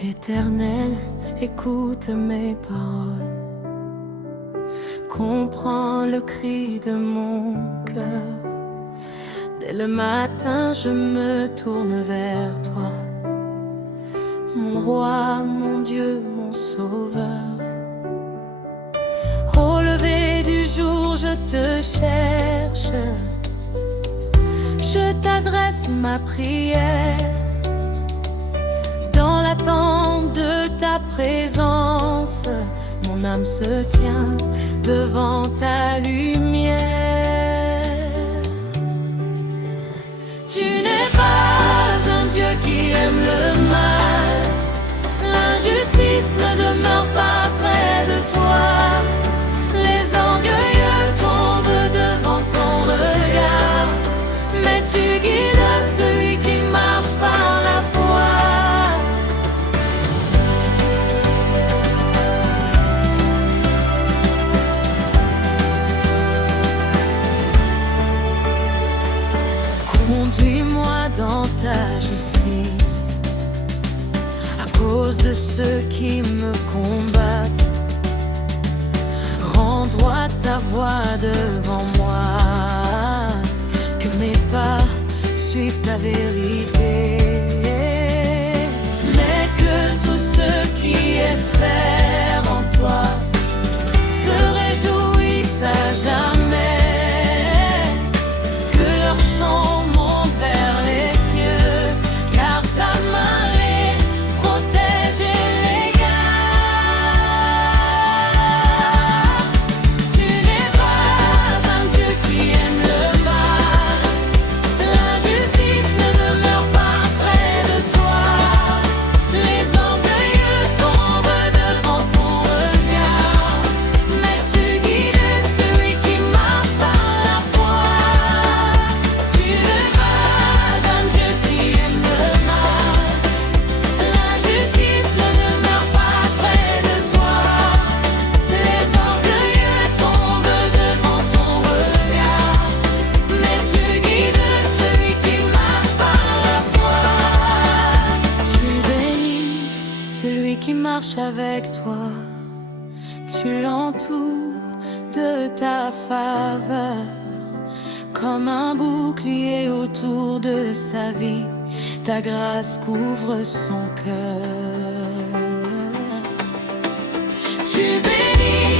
Éternel, écoute mes paroles, comprends le cri de mon cœur. Dès le matin, je me tourne vers toi, mon roi, mon Dieu, mon sauveur. Au lever du jour, je te cherche, je t'adresse ma prière. Dans l'attente de ta présence, mon âme se tient devant ta lumière. Tu n'es pas un Dieu qui aime le mal, l'injustice ne demeure pas près de toi. Les orgueilleux tombent devant ton regard, mais tu guides celui qui marche par la foi. Conduis-moi dans ta justice, à cause de ceux qui me combattent. Rends droite ta voie devant moi, que mes pas suivent ta vérité. Mais que tous ceux qui espèrent en toi se réjouissent à jamais. Que leur chant monte vers les cieux, car ta main les protège et les garde. Tu n'es pas un Dieu qui aime le mal, l'injustice ne demeure pas près de toi. Les orgueilleux tombent devant ton regard, mais tu guides celui qui marche par la foi. Tu n'es pas un Dieu qui aime le mal, l'injustice ne demeure pas près de toi. Les orgueilleux tombent devant ton regard, mais tu guides celui qui marche par la foi. Tu bénis celui qui marche avec toi, tu l'entoures de ta faveur. Comme un bouclier autour de sa vie, ta grâce couvre son cœur. Tu bénis